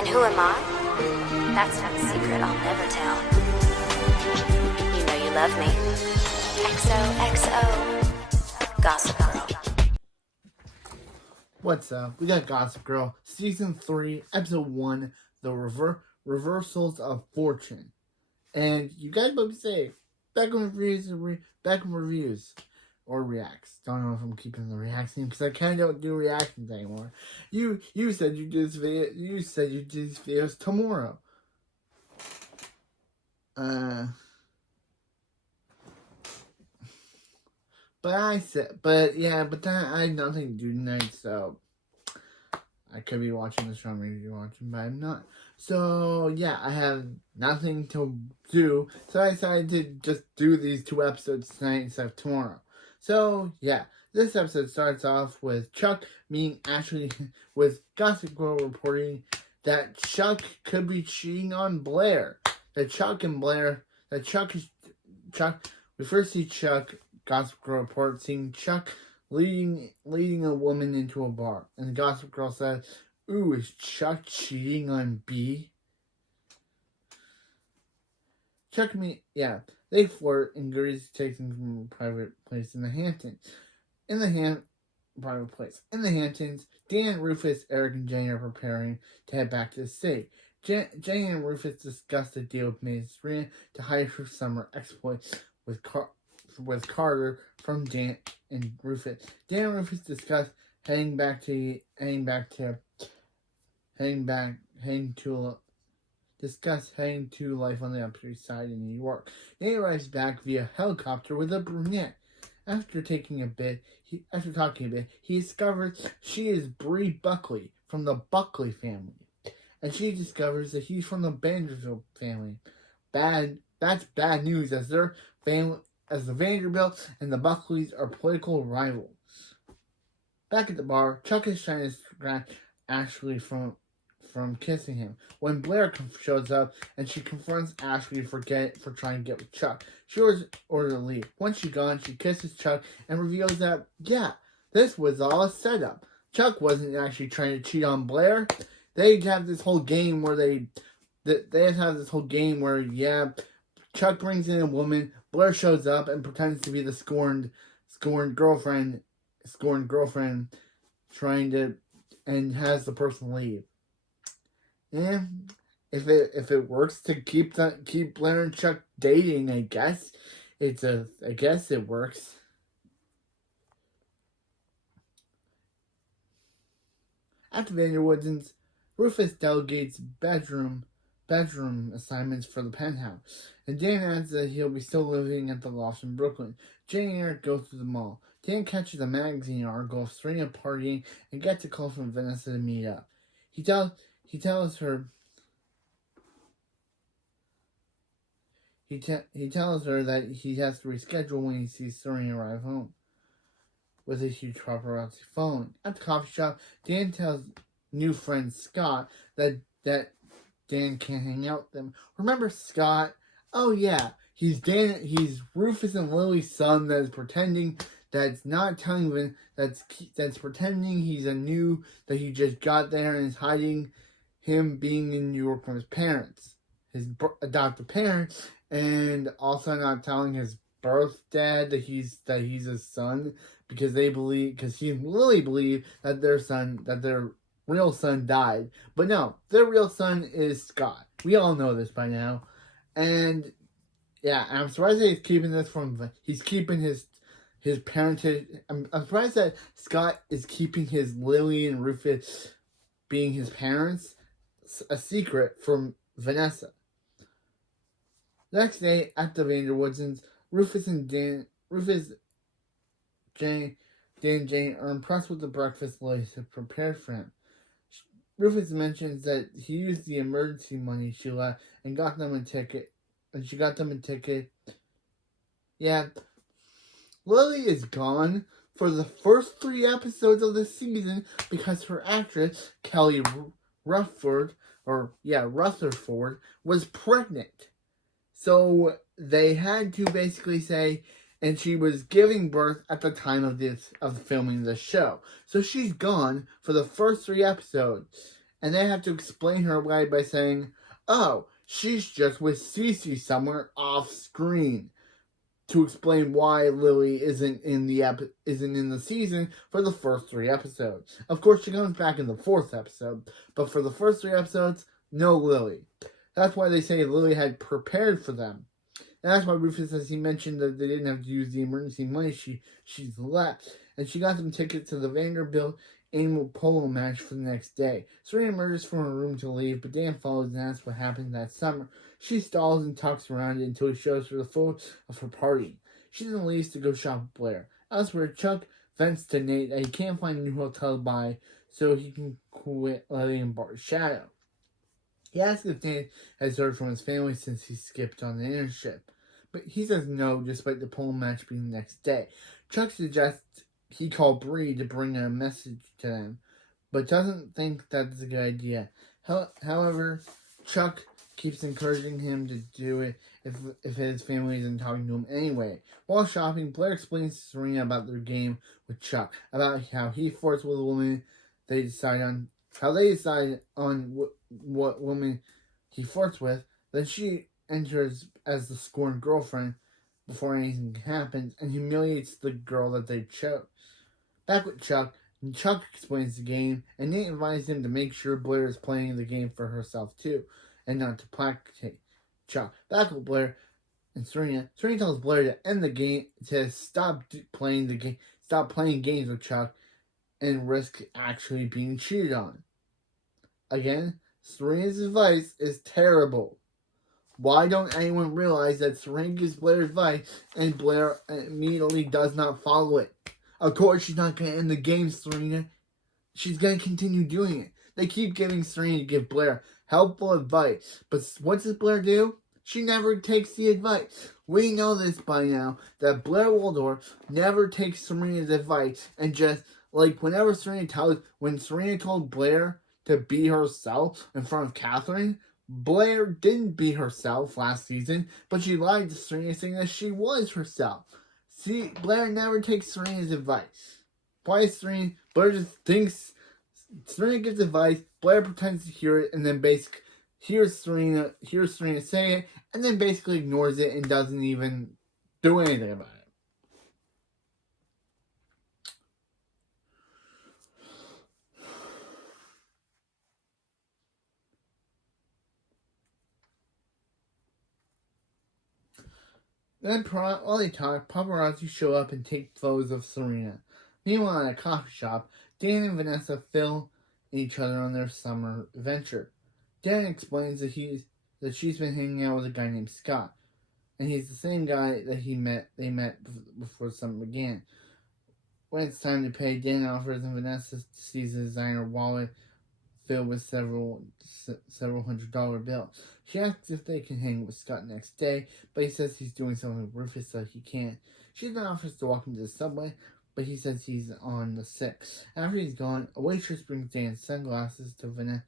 And who am I? That's not a secret I'll never tell. You know you love me. XOXO. Gossip Girl. What's up? We got Gossip Girl, Season 3, Episode 1, The Reversals of Fortune. And you guys might be saying, back in reviews, or reacts. Don't know if I'm keeping the reacts in, because I kind of don't do reactions anymore. You said you do these videos tomorrow. But I had nothing to do tonight, so I could be watching the show I'm going to be watching, but I'm not. So, yeah, I have nothing to do, so I decided to just do these 2 episodes tonight instead of tomorrow. So, yeah, this episode starts off with Chuck meeting Ashley, with Gossip Girl reporting that Chuck could be cheating on Blair. We first see Chuck, Gossip Girl reports seeing Chuck leading a woman into a bar. And the Gossip Girl says, "Ooh, is Chuck cheating on B?" They flirt and agrees to take them from a private place in the Hamptons. In the Hamptons, Dan, Rufus, Eric, and Jane are preparing to head back to the city. Jane and Rufus discuss the deal with Miss Serena to hire her summer exploits with Carter from Dan and Rufus. Dan and Rufus discuss heading to life on the Upper East Side in New York. Dan arrives back via helicopter with a brunette. After talking a bit, he discovers she is Bree Buckley from the Buckley family, and she discovers that he's from the Vanderbilt family. That's bad news, as the Vanderbilt and the Buckleys are political rivals. Back at the bar, Chuck is trying to distract Ashley from kissing him when Blair shows up, and she confronts Ashley for trying to get with Chuck. She orders to leave. Once she's gone, she kisses Chuck and reveals that, this was all a setup. Chuck wasn't actually trying to cheat on Blair. They have this whole game where Chuck brings in a woman, Blair shows up and pretends to be the scorned girlfriend, and has the person leave. And if it works to keep Blair and Chuck dating, I guess it works. At the Vanderwoodens, Rufus delegates bedroom assignments for the penthouse, and Dan adds that he'll be still living at the loft in Brooklyn. Jane and Eric go to the mall. Dan catches a magazine article of Serena partying and gets a call from Vanessa to meet up. He tells her that he has to reschedule when he sees Serena arrive home with a huge paparazzi phone. At the coffee shop, Dan tells new friend Scott that Dan can't hang out with them. Remember Scott? Oh yeah, he's Rufus and Lily's son that is pretending that's pretending that he just got there and is hiding him being in New York from his parents, his adopted parents, and also not telling his birth dad that he's his son, because he and Lily believe that their real son died. But no, their real son is Scott. We all know this by now. And yeah, I'm surprised that he's keeping his parentage. I'm surprised that Scott is keeping his Lily and Rufus being his parents a secret from Vanessa. The next day at the Vanderwoodens, Dan and Jane are impressed with the breakfast Lily had prepared for him. Rufus mentions that he used the emergency money she left and got them a ticket. Yeah, Lily is gone for the first 3 episodes of the season because her actress, Kelly Rutherford, was pregnant. So they had to basically say, and she was giving birth at the time of filming the show. So she's gone for the first 3 episodes. and they have to explain her away by saying, "Oh, she's just with Cece somewhere off screen," to explain why Lily isn't in the season for the first 3 episodes. Of course, she comes back in the 4th episode, but for the first 3 episodes, no Lily. That's why they say Lily had prepared for them. And that's why Rufus says he mentioned that they didn't have to use the emergency money she's left. And she got them tickets to the Vanderbilt annual polo match for the next day. Serena emerges from her room to leave, but Dan follows and asks what happened that summer. She stalls and talks around it until he shows her the photo of her party. She then leaves to go shop with Blair. Elsewhere, Chuck vents to Nate that he can't find a new hotel to buy, so he can quit letting Bart's shadow. He asks if Nate has heard from his family since he skipped on the internship, but he says no, despite the polo match being the next day. Chuck suggests he call Bree to bring a message to them, but doesn't think that's a good idea. However, Chuck keeps encouraging him to do it if his family isn't talking to him anyway. While shopping, Blair explains to Serena about their game with Chuck, about how he flirts with a woman they decide on what woman he flirts with. Then she enters as the scorned girlfriend before anything happens and humiliates the girl that they chose. Back with Chuck, Chuck explains the game, and Nate advises him to make sure Blair is playing the game for herself too, and not to placate Chuck. Back with Blair and Serena tells Blair to end the game, to stop playing games with Chuck, and risk actually being cheated on. Again, Serena's advice is terrible. Why don't anyone realize that Serena gives Blair advice and Blair immediately does not follow it? Of course she's not going to end the game, Serena. She's going to continue doing it. They keep giving Serena to give Blair helpful advice. But what does Blair do? She never takes the advice. We know this by now, that Blair Waldorf never takes Serena's advice. And just like when Serena told Blair to be herself in front of Catherine, Blair didn't be herself last season, but she lied to Serena saying that she was herself. See, Blair never takes Serena's advice. Why is Blair just thinks Serena gives advice, Blair pretends to hear it, and then basically hears Serena say it, and then basically ignores it and doesn't even do anything about it. Then, while they talk, paparazzi show up and take photos of Serena. Meanwhile, at a coffee shop, Dan and Vanessa fill each other on their summer adventure. Dan explains that she's been hanging out with a guy named Scott, and he's the same guy that they met before the summer began. When it's time to pay, Dan offers, and Vanessa sees a designer wallet filled with several $100 bills. She asks if they can hang with Scott next day, but he says he's doing something with Rufus, so he can't. She then offers to walk him to the subway, but he says he's on the 6th. After he's gone, a waitress brings Dan's sunglasses to Vanessa,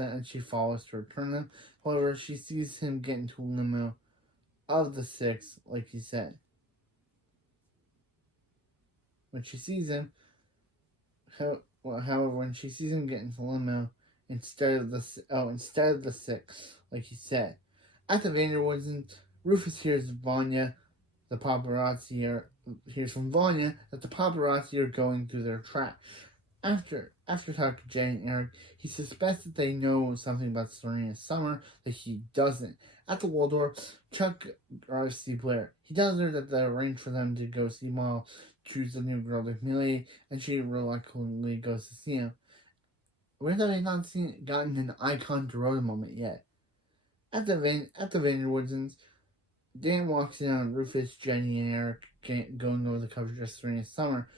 and she follows to return them. However, she sees him get into a limo of the 6th, like he said. When she sees him, however, when she sees him get into the limo instead of the 6th, like he said. At the Vanderwoods, Rufus hears Vanya, the paparazzi hears from Vanya that the paparazzi are going through their track. After talking to Jenny and Eric, he suspects that they know something about Serena's summer that he doesn't. At the Waldorf, Chuck arrives to see Blair. He tells her that they arranged for them to go see Mal choose a new girl to humiliate, and she reluctantly goes to see him. Weird that he's not gotten an icon Dorota moment yet. At the Vanderwoodsons, Dan walks in on Rufus, Jenny, and Eric going over the coverage of Serena's summer.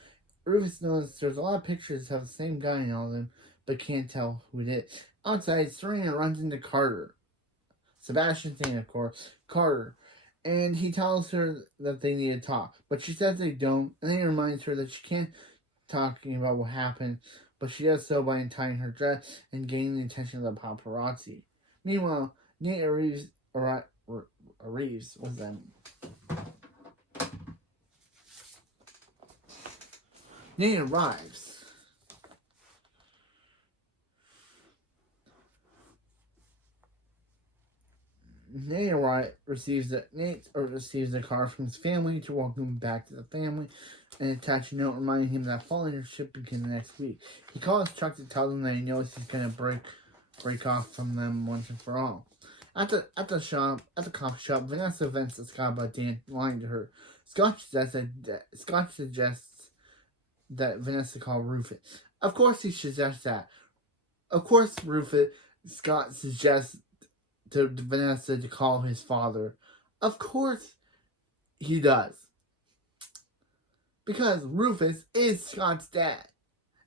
Rufus notices there's a lot of pictures that have the same guy in all of them, but can't tell who it is. Outside, Serena runs into Carter. Sebastian's name, of course, Carter. And he tells her that they need to talk, but she says they don't, and he reminds her that she can't talking about what happened, but she does so by untying her dress and gaining the attention of the paparazzi. Meanwhile, Nate arrives with them. Nate arrives. Nate receives a card from his family to welcome him back to the family, and attach a note reminding him that fall leadership begins next week. He calls Chuck to tell them that he knows he's gonna break off from them once and for all. At the coffee shop, Vanessa vents to Scott about Dan lying to her. Scott suggests that Vanessa call Rufus. Of course he suggests that. Of course Scott suggests to Vanessa to call his father. Of course he does. Because Rufus is Scott's dad.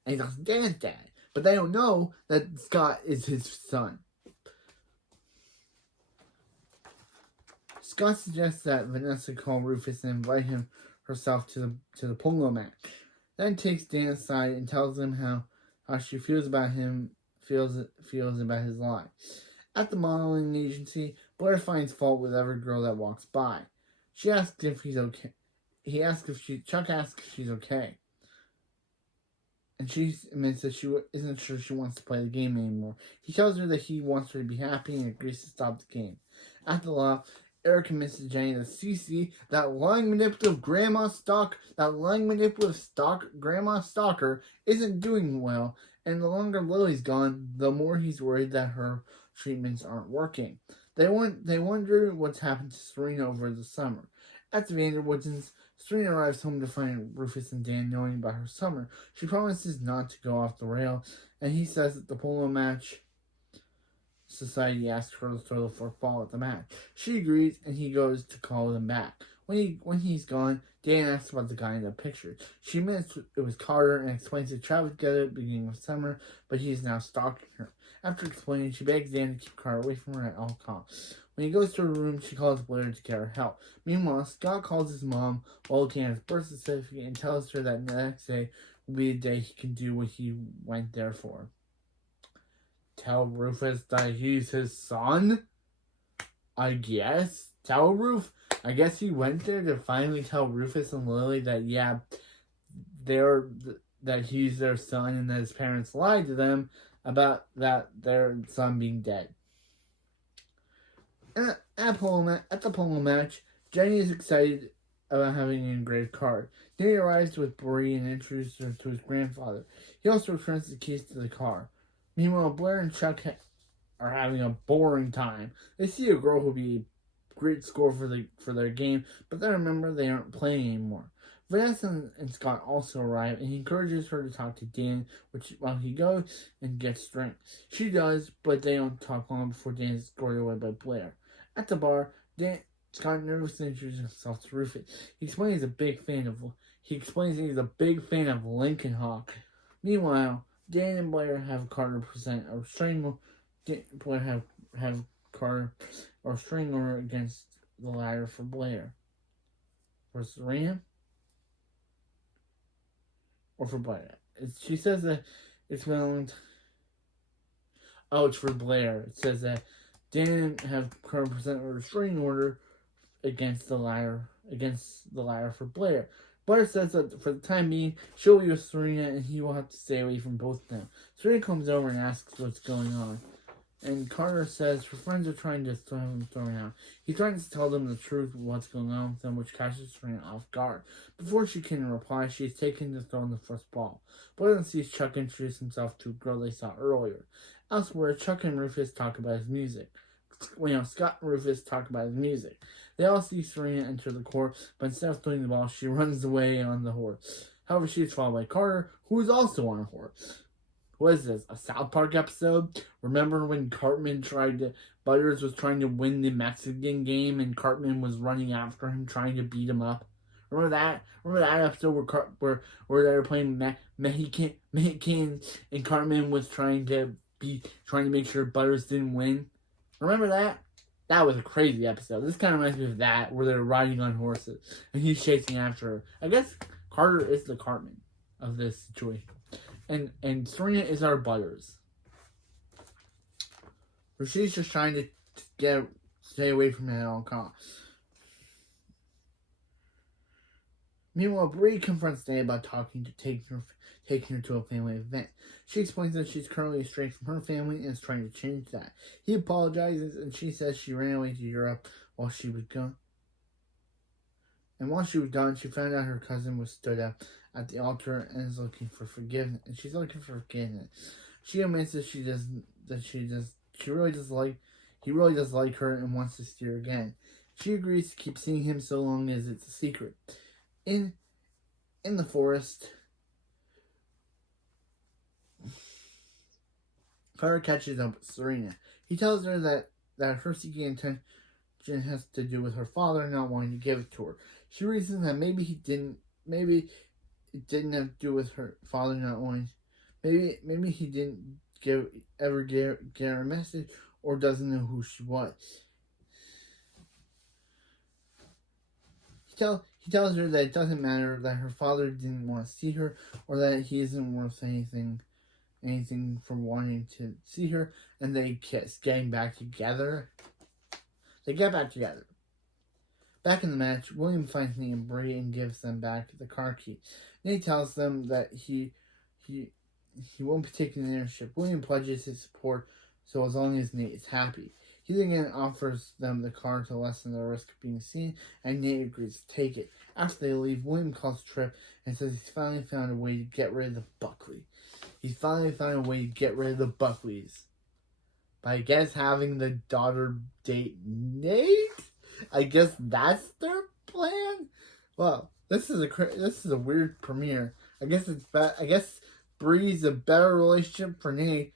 And he's also Dan's dad. But they don't know that Scott is his son. Scott suggests that Vanessa call Rufus and invite herself to the polo match. Then takes Dan aside and tells him how she feels about about his lie. At the modeling agency, Blair finds fault with every girl that walks by. She asks if he's okay. Chuck asks if she's okay. And she admits that she isn't sure she wants to play the game anymore. He tells her that he wants her to be happy and agrees to stop the game. At the law, Eric admits to Jenny that Cece, that lying manipulative grandma stalker, isn't doing well, and the longer Lily's gone, the more he's worried that her treatments aren't working. They wonder what's happened to Serena over the summer. At the Vanderwoodens, Serena arrives home to find Rufus and Dan knowing about her summer. She promises not to go off the rail, and he says that the polo match society asks her to throw the fourth ball at the match. She agrees, and he goes to call them back. When he's gone, Dan asks about the guy in the picture. She admits it was Carter and explains they traveled together at the beginning of summer, but he's now stalking her. After explaining, she begs Dan to keep Carter away from her at all costs. When he goes to her room, she calls Blair to get her help. Meanwhile, Scott calls his mom while looking at his birth certificate and tells her that the next day will be the day he can do what he went there for. Tell Rufus that he's his son? I guess. I guess he went there to finally tell Rufus and Lily that, yeah, that he's their son and that his parents lied to them about their son being dead. At the polo match, Jenny is excited about having an engraved card. Danny arrives with Bree and introduces her to his grandfather. He also returns the keys to the car. Meanwhile, Blair and Chuck are having a boring time. They see a girl who'll be a great score for their game, but then remember they aren't playing anymore. Vanessa and Scott also arrive, and he encourages her to talk to Dan while he goes and gets drinks. She does, but they don't talk long before Dan is scored away by Blair. At the bar, Scott nervously introduces himself to Rufus. He explains he's a big fan of Lincoln Hawk. Meanwhile, Dan and Blair have Carter present a restraining order. Blair have Carter or restraining order against the ladder for Blair. For Serena? Or for Blair? She says that it's been a long time. Oh, it's for Blair. It says that Dan have Carter present a restraining order against the ladder for Blair. Blair says that for the time being, she'll be with Serena and he will have to stay away from both of them. Serena comes over and asks what's going on. And Carter says her friends are trying to throw him out. He threatens to tell them the truth of what's going on with them, which catches Serena off guard. Before she can reply, she is taken to throw in the first ball. Blair then sees Chuck introduce himself to a girl they saw earlier. Elsewhere, Chuck and Rufus talk about his music. Scott and Rufus talk about his music. They all see Serena enter the court, but instead of throwing the ball, she runs away on the horse. However, she is followed by Carter, who is also on a horse. What is this, a South Park episode? Remember when Butters was trying to win the Mexican game and Cartman was running after him trying to beat him up? Remember that? Remember that episode where they were playing Mexican and Cartman was trying to make sure Butters didn't win? Remember that? That was a crazy episode. This kind of reminds me of that, where they're riding on horses and he's chasing after her. I guess Carter is the Cartman of this situation. And Serena is our Butters. So she's just trying to stay away from him at all costs. Meanwhile, Bree confronts Day about taking taking her to a family event. She explains that she's currently estranged from her family and is trying to change that. He apologizes, and she says she ran away to Europe while she was gone. And while she was gone, she found out her cousin was stood up at the altar and is looking for forgiveness. And she's looking for forgiveness. She admits that he really does like her and wants to see her again. She agrees to keep seeing him so long as it's a secret. In the forest, Carter catches up with Serena. He tells her that her seeking intention has to do with her father not wanting to give it to her. She reasons that maybe it didn't have to do with her father not wanting. Maybe he didn't ever get her a message, or doesn't know who she was. He tells her that it doesn't matter, that her father didn't want to see her, or that he isn't worth anything for wanting to see her, and they getting back together. They get back together. Back in the match, William finds Nate and Bree and gives them back the car key. Nate tells them that he won't be taking the ownership. William pledges his support, so as long as Nate is happy. He then offers them the car to lessen the risk of being seen, and Nate agrees to take it. After they leave, William calls Tripp and says he's finally found a way to get rid of the Buckleys. By, I guess, having the daughter date Nate? I guess that's their plan? Well, this is a weird premiere. I guess Bree's a better relationship for Nate.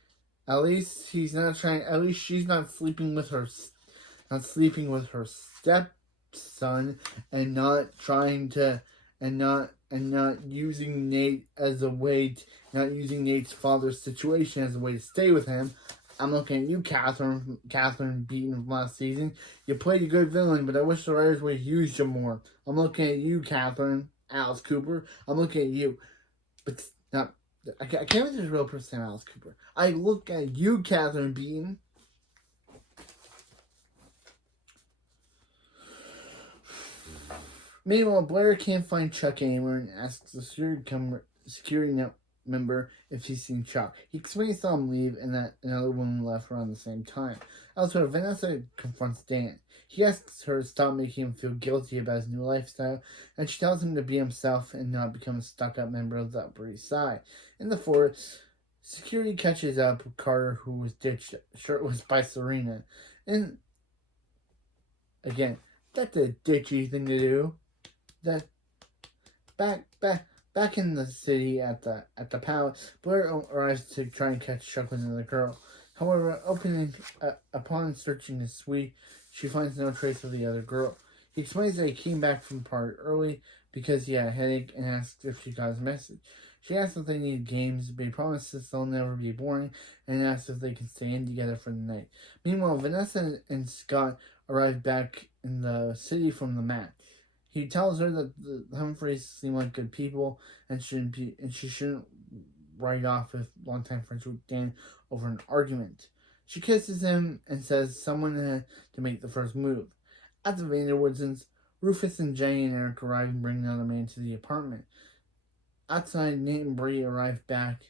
At least she's not sleeping with her stepson and not using Nate as a way not using Nate's father's situation as a way to stay with him. I'm looking at you, Catherine Beaton from last season. You played a good villain, but I wish the writers would have used you more. I'm looking at you, Catherine, Alice Cooper. I'm looking at you. But not, I can't believe there's a real person named Alice Cooper. I look at you, Catherine Beaton. Meanwhile, Blair can't find Chuck anywhere and asks the security member if she's seen Chuck. He explains to him leave and that another woman left around the same time. Elsewhere, Vanessa confronts Dan. He asks her to stop making him feel guilty about his new lifestyle, and she tells him to be himself and not become a stuck-up member of the Upper East Side. In the forest, security catches up with Carter, who was ditched shirtless by Serena. And again, that's a ditchy thing to do. That back in the city at the palace, Blair arrives to try and catch Chuck with another girl. However, upon searching his suite, she finds no trace of the other girl. He explains that he came back from the party early because he had a headache and asks if she got his message. She asks if they need games, but he promises they'll never be boring and asks if they can stay in together for the night. Meanwhile, Vanessa and Scott arrive back in the city from the match. He tells her that the Humphreys seem like good people and she shouldn't write off with longtime friends with Dan over an argument. She kisses him and says someone had to make the first move. At the Vanderwoodsons, Rufus and Jenny and Eric arrive and bring another man to the apartment. Outside, Nate and Bree arrive back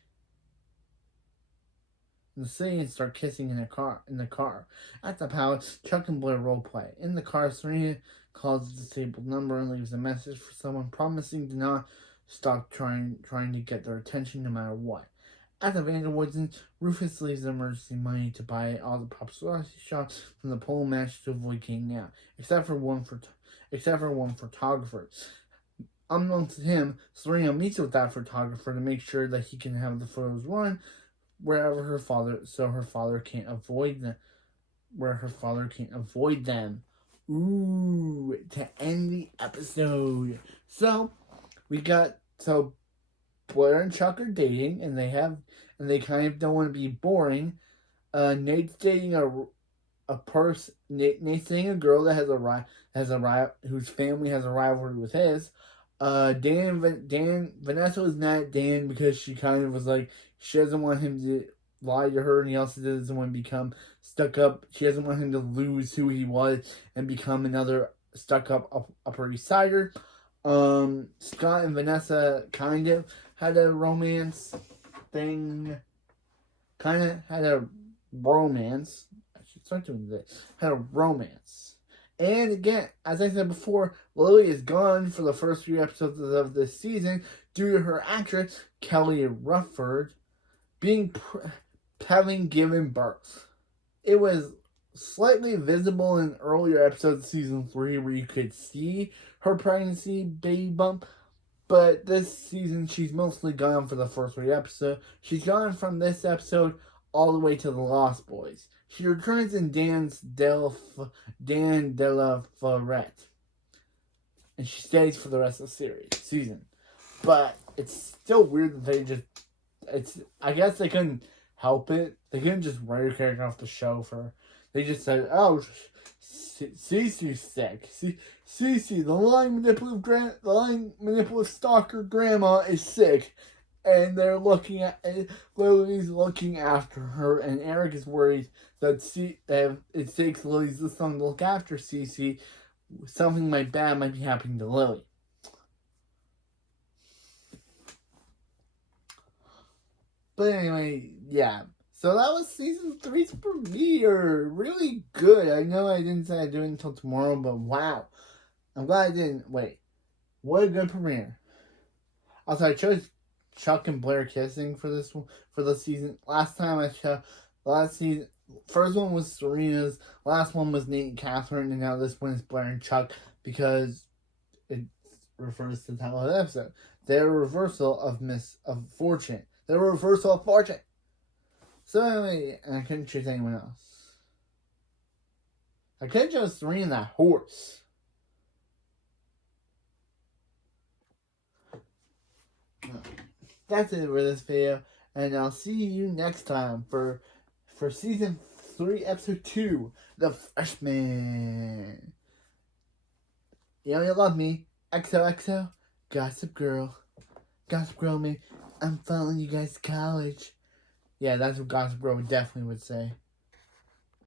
in the city and start kissing in the car. At the palace, Chuck and Blair roleplay. In the car, Serena calls a disabled number and leaves a message for someone promising to not stop trying to get their attention no matter what. At the Vanderwoodsons, Rufus leaves emergency money to buy all the paparazzi shots from the pole match to avoid getting out, except for one photographer. Unbeknownst to him, Serena meets with that photographer to make sure that he can have the photos run wherever her father can't avoid them. Ooh, to end the episode. So Blair and Chuck are dating, and they kind of don't want to be boring. Nate's dating Nate's dating a girl that whose family has a rivalry with his. Vanessa was mad at Dan because she kind of was like, she doesn't want him to lie to her, and he also doesn't want to become stuck up. She doesn't want him to lose who he was and become another stuck up Upper East Sider. Scott and Vanessa kind of had a romance thing. Kind of had a romance. I should start doing this. Had a romance. And again, as I said before, Lily is gone for the first 3 episodes of this season due to her actress, Kelly Rufford, having given birth. It was slightly visible in earlier episodes of season 3 where you could see her pregnancy baby bump, but this season she's mostly gone for the first 3 episodes. She's gone from this episode all the way to the Lost Boys. She returns in Dan de la Forette, and she stays for the rest of the season. But it's still weird that I guess they couldn't help it. They couldn't just write her character off the show they just said, oh, Cece's sick. Cece, the line manipulative stalker grandma is sick. And they're Lily's looking after her, and Eric is worried that it takes Lily's this long to look after Cece. Something bad might be happening to Lily. But anyway, yeah. So that was season 3's premiere. Really good. I know I didn't say I'd do it until tomorrow, but wow. I'm glad I didn't. Wait. What a good premiere. Also, I chose Chuck and Blair kissing for this one, for the season. Last season, first one was Serena's, last one was Nate and Catherine, and now this one is Blair and Chuck because it refers to the title of the episode. Their reversal of Fortune. Their reversal of Fortune. So anyway, and I couldn't choose anyone else. I could have chose Serena, that horse. That's it for this video, and I'll see you next time for season 3, episode 2, The Freshman. You know you love me. XOXO, Gossip Girl. Gossip Girl me. I'm following you guys to college. Yeah, that's what Gossip Girl definitely would say.